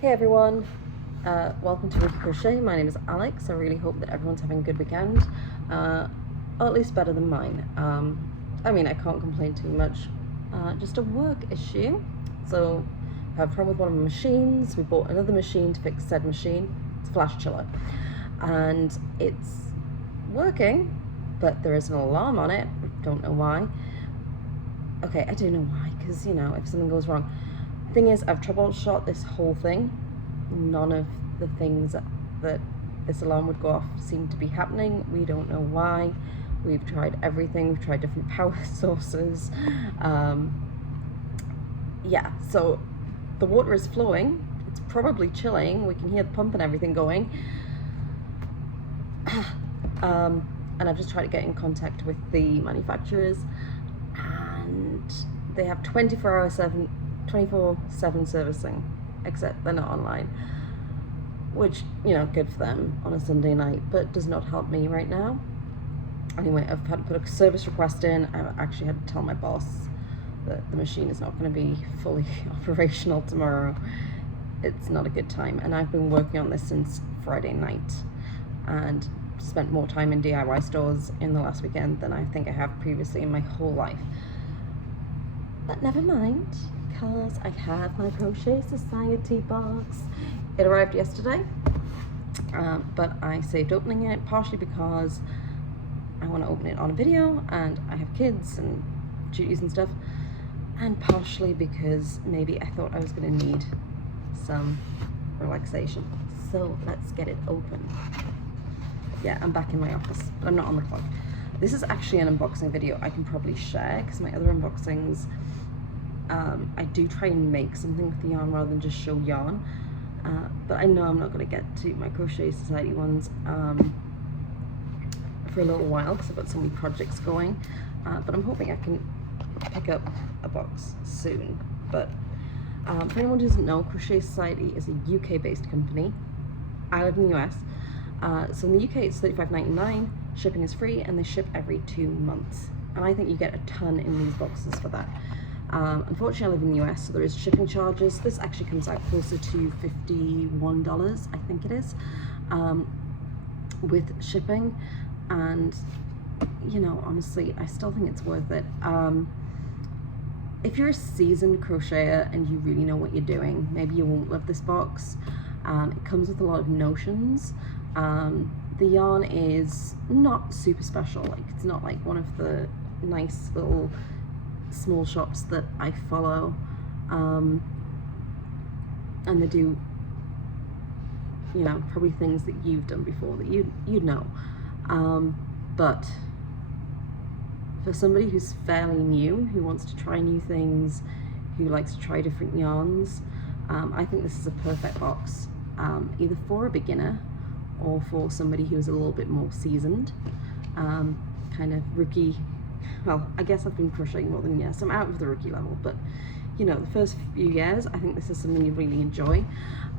Hey everyone, welcome to Weekly Crochet. My name is Alex. I really hope that everyone's having a good weekend, or at least better than mine. I mean, I can't complain too much, just a work issue. So I have a problem with one of my machines. We bought another machine to fix said machine. It's a flash chiller, and it's working, but there is an alarm on it. Don't know why. Okay, I do know why, because you know, if something goes wrong. Thing is, I've troubleshot this whole thing. None of the things that this alarm would go off seem to be happening. We don't know why. We've tried everything. We've tried different power sources. Yeah, so the water is flowing. It's probably chilling. We can hear the pump and everything going. And I've just tried to get in contact with the manufacturers, and they have 24/7 servicing, except they're not online, which, you know, good for them on a Sunday night, but does not help me right now. Anyway, I've had to put a service request in. I actually had to tell my boss that the machine is not going to be fully operational tomorrow. It's not a good time, and I've been working on this since Friday night and spent more time in DIY stores in the last weekend than I think I have previously in my whole life. But never mind, because I have my Crochet Society box. It arrived yesterday, but I saved opening it, partially because I want to open it on a video and I have kids and duties and stuff, and partially because maybe I thought I was going to need some relaxation. So let's get it open. Yeah, I'm back in my office, but I'm not on the clock. This is actually an unboxing video I can probably share, because my other unboxings, I do try and make something with the yarn rather than just show yarn, but I know I'm not going to get to my Crochet Society ones for a little while because I've got so many projects going, but I'm hoping I can pick up a box soon. But for anyone who doesn't know, Crochet Society is a UK based company. I live in the US, so in the UK it's $35.99, shipping is free, and they ship every 2 months, and I think you get a ton in these boxes for that. Unfortunately, I live in the US, so there is shipping charges. This actually comes out closer to $51, I think it is, with shipping. And, you know, honestly, I still think it's worth it. If you're a seasoned crocheter and you really know what you're doing, maybe you won't love this box. It comes with a lot of notions. The yarn is not super special. Like, it's not like one of the nice little small shops that I follow, and they do, you know, probably things that you've done before that you'd know, but for somebody who's fairly new, who wants to try new things, who likes to try different yarns, I think this is a perfect box, either for a beginner or for somebody who's a little bit more seasoned, kind of rookie. Well, I guess I've been crocheting more than a year, so I'm out of the rookie level, but you know, the first few years, I think this is something you really enjoy.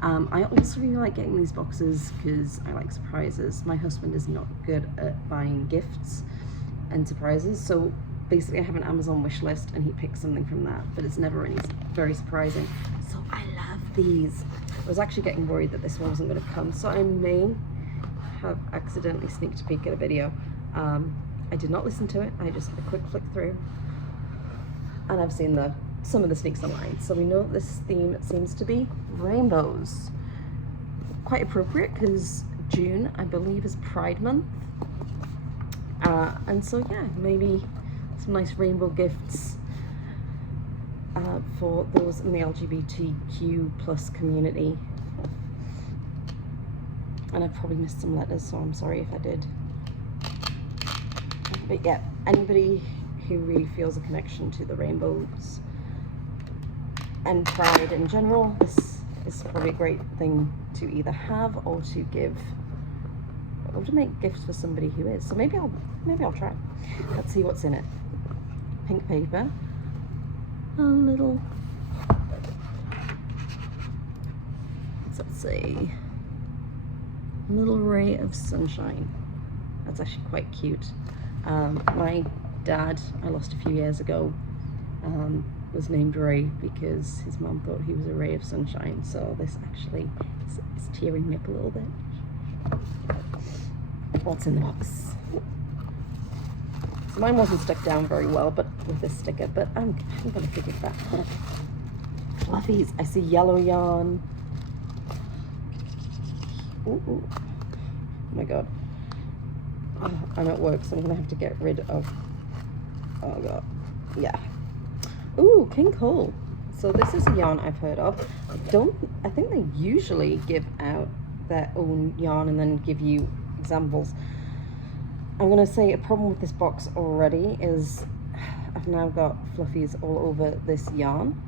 I also really like getting these boxes because I like surprises. My husband is not good at buying gifts and surprises, so basically I have an Amazon wish list and he picks something from that, but it's never any very surprising. So I love these. I was actually getting worried that this one wasn't going to come, so I may have accidentally sneaked a peek at a video. I did not listen to it, I just had a quick flick through, and I've seen some of the sneaks online, so we know that this theme seems to be rainbows. Quite appropriate, because June, I believe, is Pride Month, and so yeah, maybe some nice rainbow gifts for those in the LGBTQ plus community. And I've probably missed some letters, so I'm sorry if I did. But yeah, anybody who really feels a connection to the rainbows and pride in general, this is probably a great thing to either have or to give, or to make gifts for somebody who is. So maybe I'll try. Let's see what's in it. Pink paper, a little, let's say, a little ray of sunshine. That's actually quite cute. My dad, I lost a few years ago, was named Ray because his mom thought he was a ray of sunshine. So this actually is tearing me up a little bit. What's in the box? So mine wasn't stuck down very well, but with this sticker. But I'm gonna figure that out. Fluffies. I see yellow yarn. Ooh, ooh. Oh my god. Oh, I'm at work, so I'm gonna have to get rid of. Oh god. Yeah. Ooh, King Cole. So this is a yarn I've heard of. I think they usually give out their own yarn and then give you examples. I'm gonna say a problem with this box already is I've now got fluffies all over this yarn.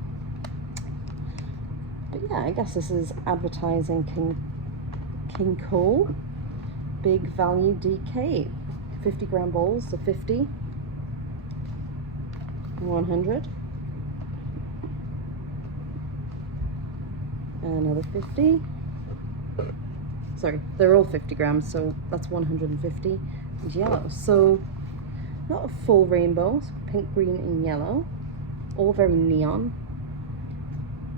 But yeah, I guess this is advertising King Cole Big Value DK. 50 gram balls, so 50, 100, another 50. Sorry, they're all 50 grams, so that's 150. And yellow, so not a full rainbow, so pink, green, and yellow, all very neon.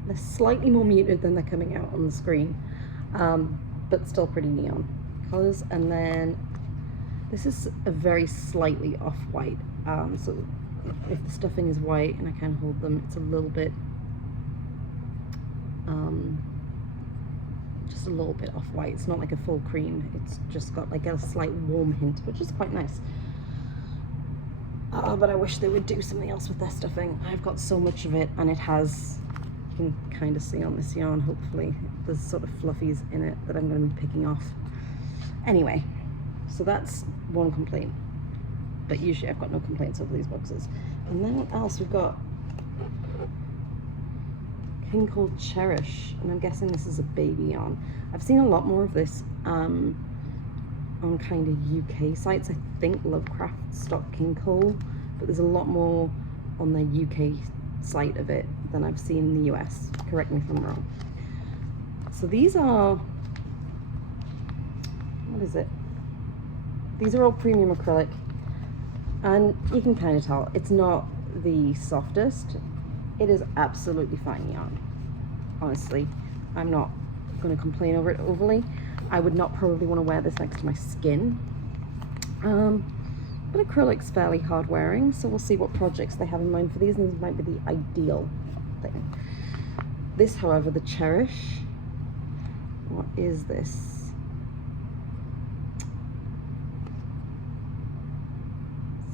They're slightly more muted than they're coming out on the screen, but still pretty neon colors. And then this is a very slightly off-white, so if the stuffing is white and I can hold them, it's a little bit just a little bit off-white. It's not like a full cream, it's just got like a slight warm hint, which is quite nice. But I wish they would do something else with their stuffing. I've got so much of it, and it has, you can kind of see on this yarn, hopefully, there's sort of fluffies in it that I'm going to be picking off. Anyway, so that's one complaint, but usually I've got no complaints over these boxes. And then what else? We've got King Cole Cherish, and I'm guessing this is a baby yarn. I've seen a lot more of this on kind of UK sites. I think Lovecraft stock King Cole, but there's a lot more on the UK site of it than I've seen in the US. Correct me if I'm wrong. So these are, what is it? These are all premium acrylic, and you can kind of tell it's not the softest. It is absolutely fine yarn. Honestly, I'm not going to complain over it overly. I would not probably want to wear this next to my skin. But acrylic's fairly hard wearing, so we'll see what projects they have in mind for these, and this might be the ideal thing. This, however, the Cherish, what is this?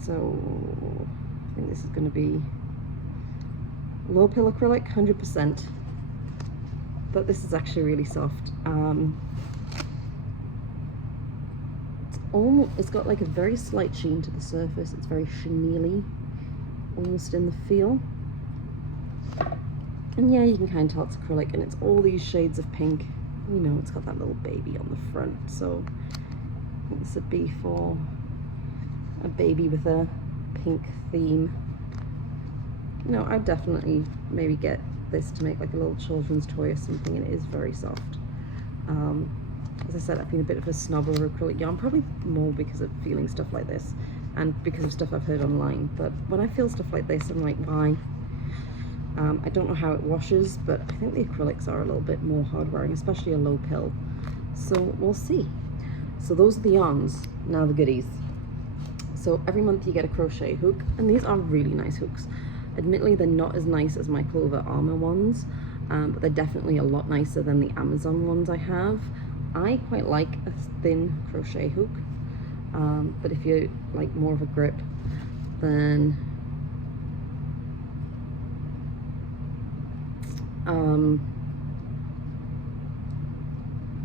So I think this is going to be low pill acrylic, 100%, but this is actually really soft. It's got like a very slight sheen to the surface. It's very chenille, almost in the feel. And yeah, you can kind of tell it's acrylic, and it's all these shades of pink. You know, it's got that little baby on the front, so I think this would be for a baby with a pink theme. You know, I'd definitely maybe get this to make like a little children's toy or something, and it is very soft. As I said, I've been a bit of a snob over acrylic yarn, probably more because of feeling stuff like this and because of stuff I've heard online, but when I feel stuff like this, I'm like, why? I don't know how it washes, but I think the acrylics are a little bit more hard wearing, especially a low pill, so we'll see. So those are the yarns. Now the goodies. So every month you get a crochet hook, and these are really nice hooks. Admittedly, they're not as nice as my Clover Armor ones, but they're definitely a lot nicer than the Amazon ones I have. I quite like a thin crochet hook, but if you like more of a grip, then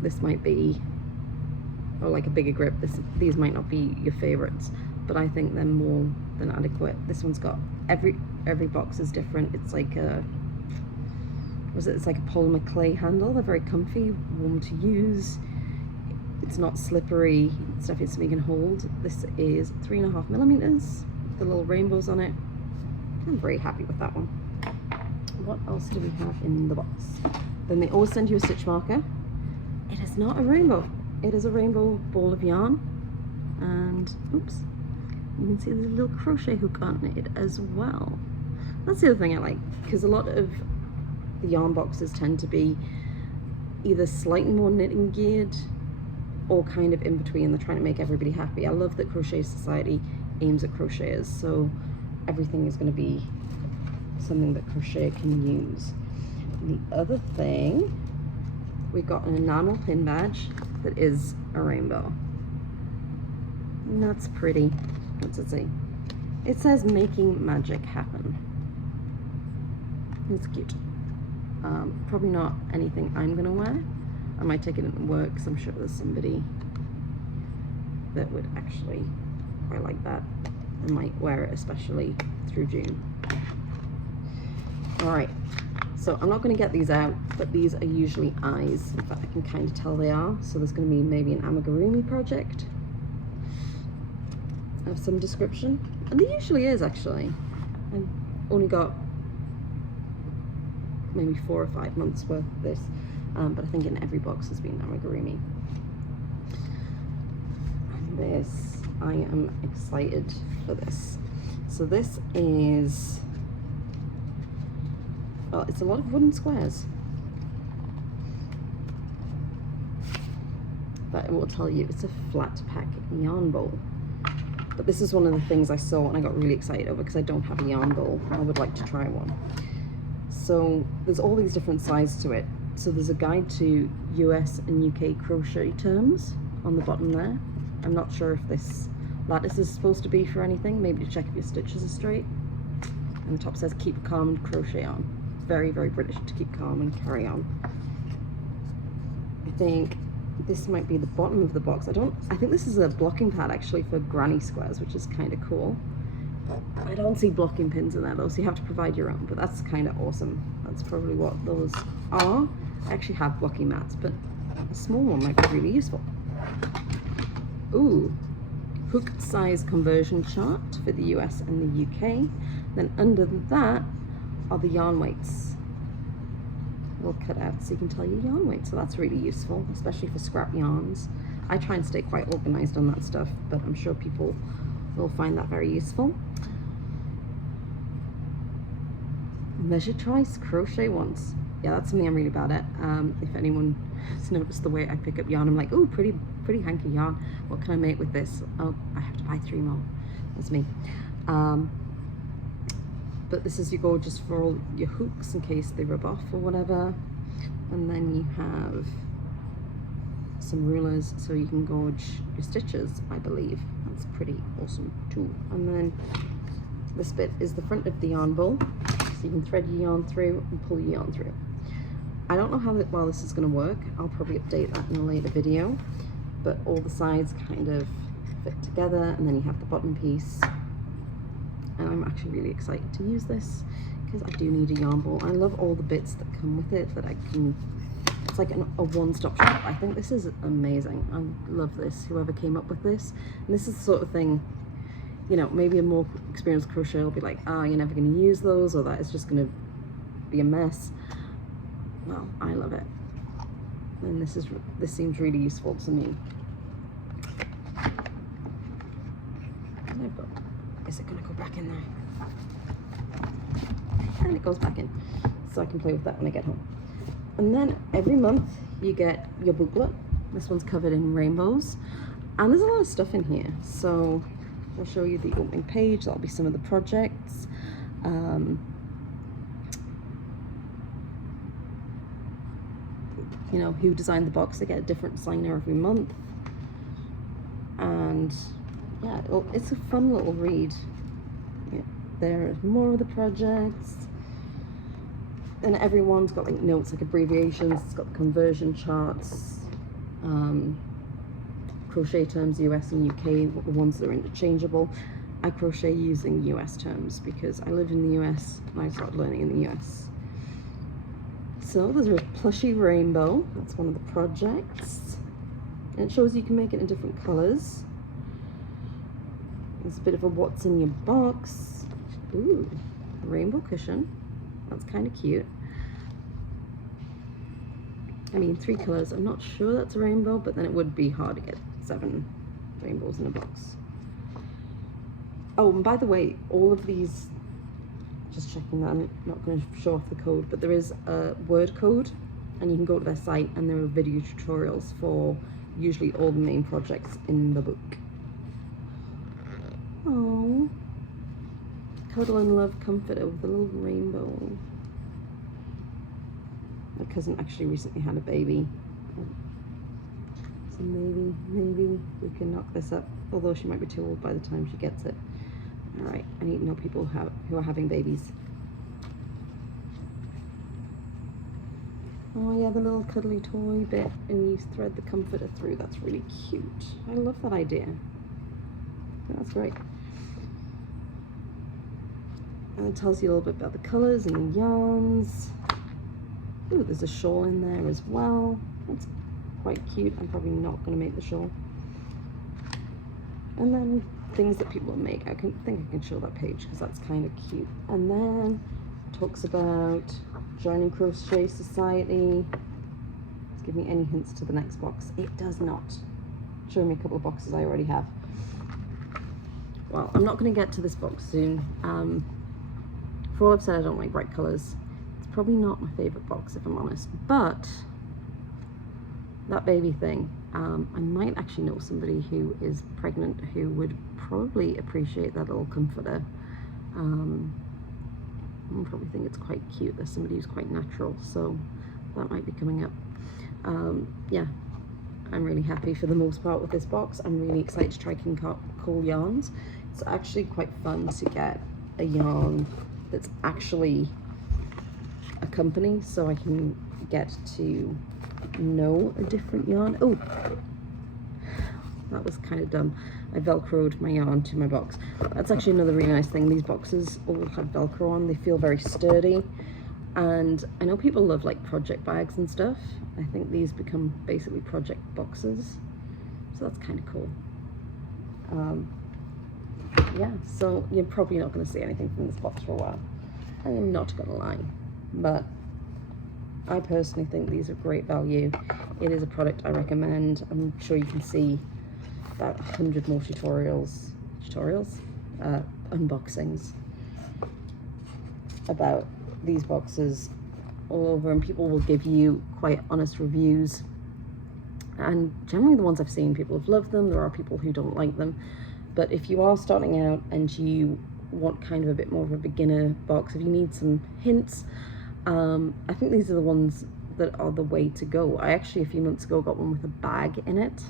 this might be, or like a bigger grip, these might not be your favorites, but I think they're more than adequate. This one's got every box is different. It's like a, it's like a polymer clay handle. They're very comfy, warm to use. It's not slippery, stuff so you can hold. This is 3.5 millimeters, the little rainbows on it. I'm very happy with that one. What else do we have in the box? Then they always send you a stitch marker. It is not a rainbow. It is a rainbow ball of yarn. And oops, you can see there's a little crochet hook on it as well. That's the other thing I like, because a lot of the yarn boxes tend to be either slightly more knitting geared or kind of in between. They're trying to make everybody happy. I love that Crochet Society aims at crocheters, so everything is going to be something that Crochet can use. And the other thing, we got an enamel pin badge that is a rainbow. And that's pretty. What's it say? It says making magic happen. It's cute. Probably not anything I'm gonna wear. I might take it into work because I'm sure there's somebody that would actually quite like that. I might wear it especially through June. Alright, so I'm not going to get these out, but these are usually eyes. In fact, I can kind of tell they are. So there's going to be maybe an amigurumi project of some description. And there usually is, actually. I've only got maybe 4 or 5 months worth of this, but I think in every box has been amigurumi. And this, I am excited for this. So this is, well, it's a lot of wooden squares, but it will tell you it's a flat pack yarn bowl. But this is one of the things I saw and I got really excited over because I don't have a yarn bowl. I would like to try one. So there's all these different sides to it. So there's a guide to US and UK crochet terms on the bottom there. I'm not sure if this lattice is supposed to be for anything, maybe to check if your stitches are straight. And the top says keep calm and crochet on. Very, very British, to keep calm and carry on. I think this might be the bottom of the box. I think this is a blocking pad actually for granny squares, which is kind of cool. I don't see blocking pins in there though, so you have to provide your own, but that's kind of awesome. That's probably what those are. I actually have blocking mats, but a small one might be really useful. Ooh, hook size conversion chart for the US and the UK. Then under that are the yarn weights. All cut out so you can tell your yarn weight, so that's really useful, especially for scrap yarns. I try and stay quite organized on that stuff, but I'm sure people will find that very useful. Measure twice, crochet once. Yeah, that's something I'm really bad at. If anyone has noticed the way I pick up yarn, I'm like, oh, pretty hanky yarn. What can I make with this? Oh, I have to buy 3 more. That's me. But this is your go just for all your hooks in case they rub off or whatever. And then you have some rulers so you can gauge your stitches, I believe. That's pretty awesome too. And then this bit is the front of the yarn bowl, so you can thread your yarn through and pull your yarn through. I don't know how well this is going to work. I'll probably update that in a later video, but all the sides kind of fit together, and then you have the bottom piece. And I'm actually really excited to use this because I do need a yarn bowl. I love all the bits that come with it that I can, it's like a one-stop shop. I think this is amazing. I love this, whoever came up with this. And this is the sort of thing, you know, maybe a more experienced crocheter will be like, ah, you're never going to use those, or that is just going to be a mess. Well, I love it. And this seems really useful to me. Is it going to go back in there? And it goes back in, so I can play with that when I get home. And then every month you get your booklet. This one's covered in rainbows, and there's a lot of stuff in here. So I'll show you the opening page. That'll be some of the projects. You know, who designed the box. They get a different designer every month, and yeah, it's a fun little read. Yeah, there's more of the projects, and everyone's got like notes, like abbreviations. It's got the conversion charts, crochet terms, US and UK, the ones that are interchangeable. I crochet using US terms because I live in the US and I started learning in the US. So there's a plushy rainbow. That's one of the projects, and it shows you can make it in different colors. There's a bit of a what's in your box. Ooh, a rainbow cushion. That's kind of cute. I mean, 3 colors. I'm not sure that's a rainbow, but then it would be hard to get 7 rainbows in a box. Oh, and by the way, all of these just checking that I'm not going to show off the code, but there is a word code, and you can go to their site and there are video tutorials for usually all the main projects in the book. Oh, cuddle and love comforter with a little rainbow. My cousin actually recently had a baby, so maybe we can knock this up, although she might be too old by the time she gets it. All right, I need to know people who are having babies. Oh yeah, the little cuddly toy bit, and you thread the comforter through. That's really cute. I love that idea. That's great. And it tells you a little bit about the colours and the yarns. Ooh, there's a shawl in there as well. That's quite cute. I'm probably not going to make the shawl. And then things that people make. I think I can show that page because that's kind of cute. And then talks about joining Crochet Society. Let's give me any hints to the next box. It does not. Show me a couple of boxes I already have. Well, I'm not going to get to this box soon. For all I've said, I don't like bright colours. It's probably not my favourite box, if I'm honest. But that baby thing, I might actually know somebody who is pregnant who would probably appreciate that little comforter. I probably think it's quite cute. There's somebody who's quite natural, so that might be coming up. Yeah, I'm really happy for the most part with this box. I'm really excited to try King Cole yarns. It's actually quite fun to get a yarn that's actually a company, so I can get to know a different yarn. Oh, that was kind of dumb. I velcroed my yarn to my box. That's actually another really nice thing. These boxes all have velcro on. They feel very sturdy, and I know people love like project bags and stuff. I think these become basically project boxes, so that's kind of cool. Yeah, so you're probably not going to see anything from this box for a while. I am not going to lie, but I personally think these are great value. It is a product I recommend. I'm sure you can see about 100 more unboxings about these boxes all over, and people will give you quite honest reviews, and generally the ones I've seen, people have loved them. There are people who don't like them, but if you are starting out and you want kind of a bit more of a beginner box, if you need some hints, I think these are the ones that are the way to go. I actually a few months ago got one with a bag in it.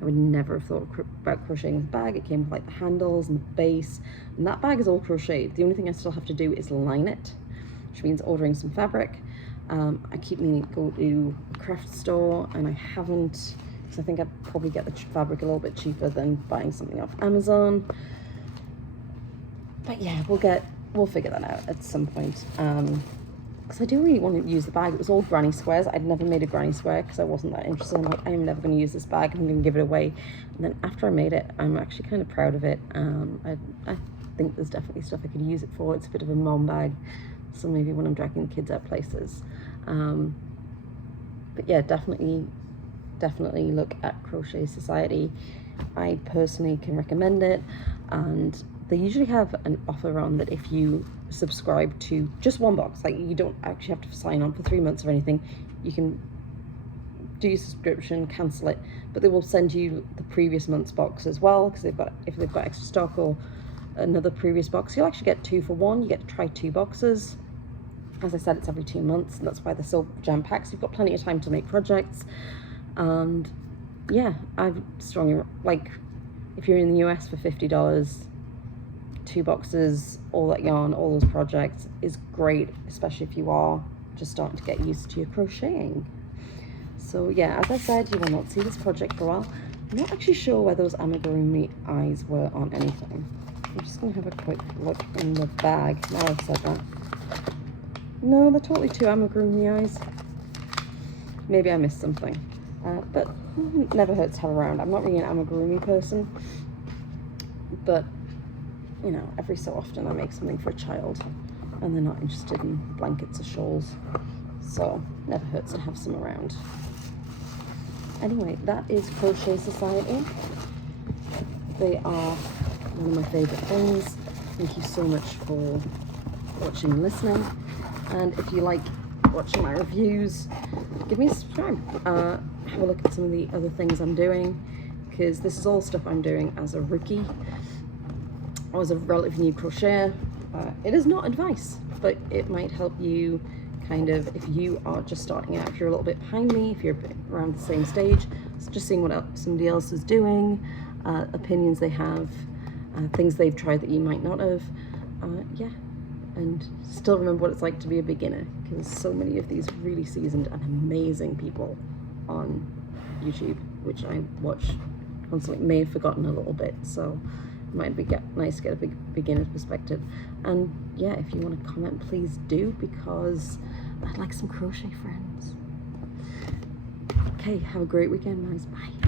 I would never have thought about crocheting with a bag. It came with like the handles and the base, and that bag is all crocheted. The only thing I still have to do is line it, which means ordering some fabric. I keep meaning to go to a craft store, and I haven't, because I think I'd probably get the fabric a little bit cheaper than buying something off Amazon. But yeah, we'll figure that out at some point. Because I do really want to use the bag. It was all granny squares. I'd never made a granny square because I wasn't that interested. I'm like, I'm never going to use this bag. I'm going to give it away. And then after I made it, I'm actually kind of proud of it. I think there's definitely stuff I could use it for. It's a bit of a mom bag, so maybe when I'm dragging the kids out places. But yeah, definitely look at Crochet Society. I personally can recommend it, and they usually have an offer on that if you subscribe to just one box, like you don't actually have to sign on for 3 months or anything, you can do your subscription, cancel it, but they will send you the previous month's box as well, because if they've got extra stock or another previous box, you'll actually get 2 for 1. You get to try 2 boxes. As I said, it's every 2 months, and that's why they're so jam-packed, so you've got plenty of time to make projects. And yeah, I've strongly, like, if you're in the US for $50, 2 boxes, all that yarn, all those projects is great, especially if you are just starting to get used to your crocheting. So yeah, as I said, you will not see this project for a while. I'm not actually sure where those amigurumi eyes were on anything. I'm just going to have a quick look in the bag now I've said that. No, they're totally 2 amigurumi eyes. Maybe I missed something. But it never hurts to have around. I'm not really an amigurumi person, but you know, every so often I make something for a child and they're not interested in blankets or shawls, so never hurts to have some around. Anyway, that is Crochet Society. They are one of my favourite things. Thank you so much for watching and listening. And if you like watching my reviews, give me a subscribe. Have a look at some of the other things I'm doing, because this is all stuff I'm doing as a rookie or as a relatively new crocheter. It is not advice, but it might help you kind of, if you are just starting out, if you're a little bit behind me, if you're around the same stage, so just seeing what somebody else is doing, opinions they have, things they've tried that you might not have. Yeah, and still remember what it's like to be a beginner, because so many of these really seasoned and amazing people on YouTube, which I watch constantly, may have forgotten a little bit, so it might be nice to get a beginner's perspective. And yeah, if you want to comment, please do, because I'd like some crochet friends. Okay, have a great weekend, guys. Bye.